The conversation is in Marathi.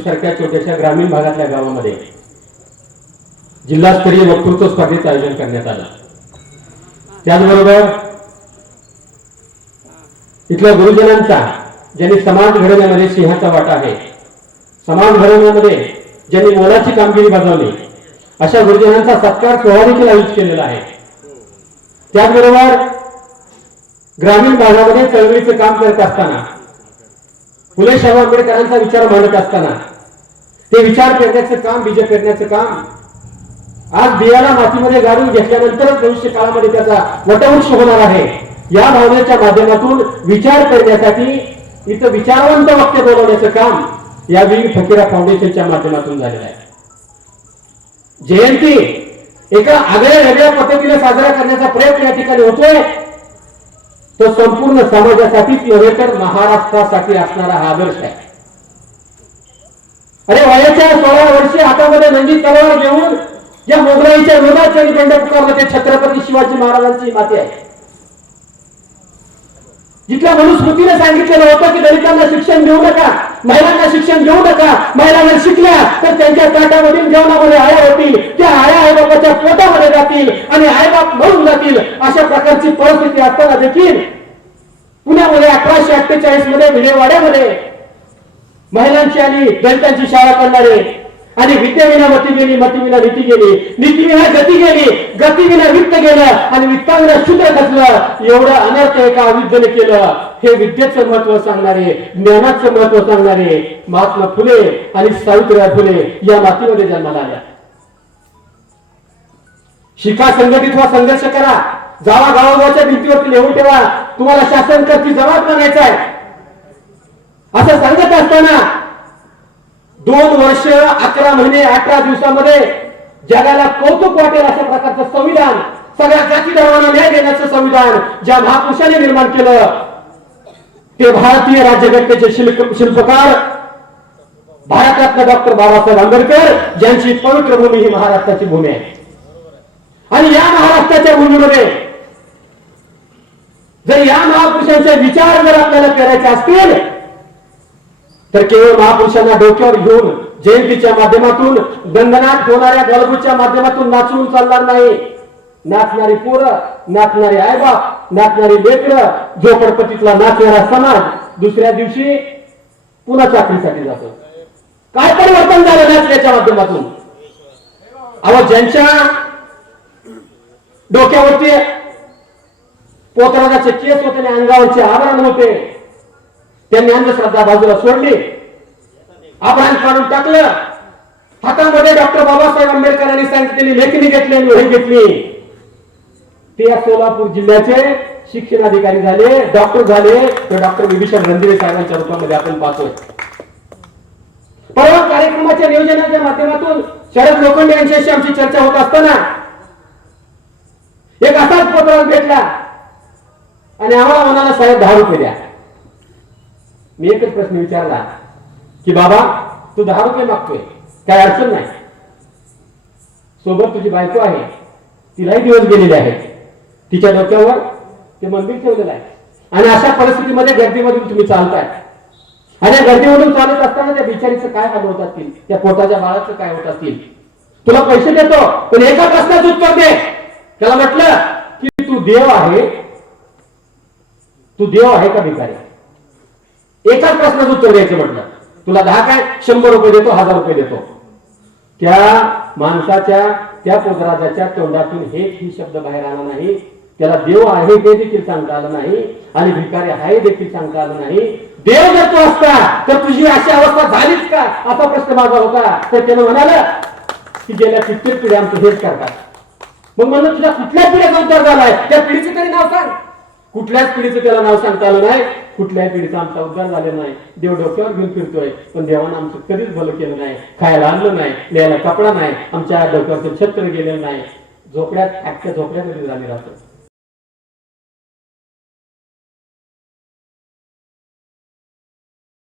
सारख्या छोट्याशा ग्रामीण भागातल्या गावामध्ये जिल्हास्तरीय वक्तृत्व स्पर्धेचं आयोजन करण्यात आलं. त्याचबरोबर इथल्या गुरुजनांचा ज्यांनी समाज घडवण्यामध्ये सिंहाचा वाटा आहे समाज घडवण्यामध्ये ज्यांनी मोलाची कामगिरी बजावली अशा गुरुजनांचा सत्कार सोहळा देखील आयोजित केलेला आहे. त्याचबरोबर ग्रामीण भागामध्ये चळवळीचं काम करत असताना फुले शाहू आंबेडकरांचा विचार मांडत असताना ते विचार करण्याचं काम बीज करण्याचं काम. आज बियाला मातीमध्ये गाडून घेतल्यानंतरच भविष्य काळामध्ये त्याचा वटवृक्ष होणार आहे. या भावनेच्या माध्यमातून विचार करण्यासाठी इथं विचारवंत वाक्य बोलवण्याचं काम या वीर फकीरा फाउंडेशनच्या माध्यमातून झालेलं आहे. जयंती एका आगळ्या वेगळ्या पद्धतीने साजरा करण्याचा प्रयत्न या ठिकाणी होतोय. तो संपूर्ण समाजासाठीच नव्हे तर महाराष्ट्रासाठी असणारा हा आदर्श आहे. अरे वयाच्या सोळा वर्षी हातामध्ये नंदी तलवार घेऊन या मोगराईच्या विरोधात त्यांनी बंड ते छत्रपती शिवाजी महाराजांची माती आहे. जिथल्या मनुस्मृतीने सांगितलेलं होतं की दलितांना शिक्षण देऊ नका महिलांना शिक्षण देऊ नका महिला जर शिकल्या तर त्यांच्या ताटामधील जेवणामध्ये आया होतील. त्या आया आईबापाच्या पोटामध्ये जातील आणि आईबाप मरून जातील अशा प्रकारची परिस्थिती असताना देखील पुण्यामध्ये अठराशे अठ्ठेचाळीसमध्ये विजयवाड्यामध्ये महिलांची आणि दलितांची शाळा करणारे आणि विद्याविना मती गेली मतीविना नीती गेली नीतीविना गती गेली गतीविना वित्त गेलं आणि वित्ताविना शूद्र घातलं एवढं अनर्थ एका अविद्येने केलं. हे विद्येचं महत्त्व सांगणारे ज्ञानाचं महत्त्व सांगणारे महात्मा फुले आणि सावित्रीबाई फुले या मातीमध्ये जन्माला आल्या. शिका संघटित व्हा संघर्ष करा. जावा गावागावच्या भिंतीवरती लिहून ठेवा. तुम्हाला शासन करती जबाब बनायचा आहे. असं सांगत असताना दोन वर्ष अकरा महिने अठरा दिवसामध्ये जगाला कौतुक वाटेल अशा प्रकारचं संविधान सगळ्या जाती धर्मांना न्याय देण्याचं संविधान ज्या महापुरुषाने निर्माण केलं ते भारतीय राज्यघटनेचे शिल्प शिल्पकार भारतातले डॉक्टर बाबासाहेब आंबेडकर ज्यांची पवित्र भूमी ही महाराष्ट्राची भूमी आहे. आणि या महाराष्ट्राच्या भूमीमध्ये जर या महापुरुषांचे विचार जर आपल्याला करायचे असतील तर केवळ महापुरुषांना डोक्यावर घेऊन जयंतीच्या माध्यमातून गंधनात होणाऱ्या गलबूच्या माध्यमातून नाचून चालणार नाही. नाचणारी पोरं नाचणारे आईबाप नाचणारी लेकरं झोपडपट्टीतला नाचणारा समाज दुसऱ्या दिवशी पुन्हा चाकरीसाठी जातो. काय परिवर्तन झालं नाचण्याच्या माध्यमातून? अहो ज्यांच्या डोक्यावरती पोतराचे केस होते आणि अंगावरचे आवरण होते त्यांनी अंधश्रद्धा बाजूला सोडली. आभरण काढून टाकलं. हातामध्ये डॉक्टर बाबासाहेब आंबेडकरांनी सांगितलेली लेखणी घेतली आणि वही घेतली. ते या सोलापूर जिल्ह्याचे शिक्षण अधिकारी झाले डॉक्टर झाले. तर डॉक्टर विभीषण रणदिवे साहेबांच्या रूपामध्ये आपण पाहतोय. परवा कार्यक्रमाच्या नियोजनाच्या माध्यमातून शरद लोखंडे यांच्याशी आमची चर्चा होत असताना एक असाच पत्रात भेटला. आणि आम्हाला म्हणाला साहेब दहा रुपये द्या. मी एकच प्रश्न विचारला की बाबा तू दहा रुपये मागतोय. काय अडचण नाही. सोबत तुझी बायको आहे. तिलाही दिवस गेलेले आहेत. तिच्या डोक्यावर ते मंदिर ठेवलेलं आहे. आणि अशा परिस्थितीमध्ये गर्दीमधून तुम्ही चालताय. आणि या गर्दीमधून चालत असताना त्या बिचारीचं काय हाल होत असतील? त्या पोटाच्या बाळाचं काय होत असतील? तुला पैसे देतो पण एका प्रश्नाचं उत्तर दे. त्याला म्हटलं की तू देव आहे. तू देव आहे का भिकारी? एकाच प्रश्नाचं उत्तर द्यायचं म्हटलं. तुला दहा काय? शंभर रुपये देतो हजार रुपये देतो. त्या माणसाच्या त्या पोतराजाच्या तोंडातून हे ही शब्द बाहेर आला नाही. त्याला देव आहे ते देखील सांगता आलं नाही आणि भिकारी आहे देखील सांगता आलं नाही. देव जर असता तर तुझी अशी अवस्था झालीच का? असा प्रश्न माझा होता. तर त्यानं म्हणाल की गेल्या कित्येक पिढ्या आमचं हेच करतात. मग म्हणलं तुझ्या कुठल्या पिढ्याचा उद्धार झालाय? त्या पिढीचं तरी नाव सांग. कुठल्याच पिढीचं त्याला नाव सांगता आलं नाही कुठल्याही पिढीचा आमचा उद्धार झालेला नाही. देव डोक्यावर घेऊन फिरतोय पण देवानं आमचं कधीच भलं केलं नाही. खायला आणलं नाही लिहायला कपडा नाही आमच्या डोक्यावरचं छत्र गेलेलं नाही. झोपड्यात अख्ख्या झोपड्यामध्ये झाले राहतं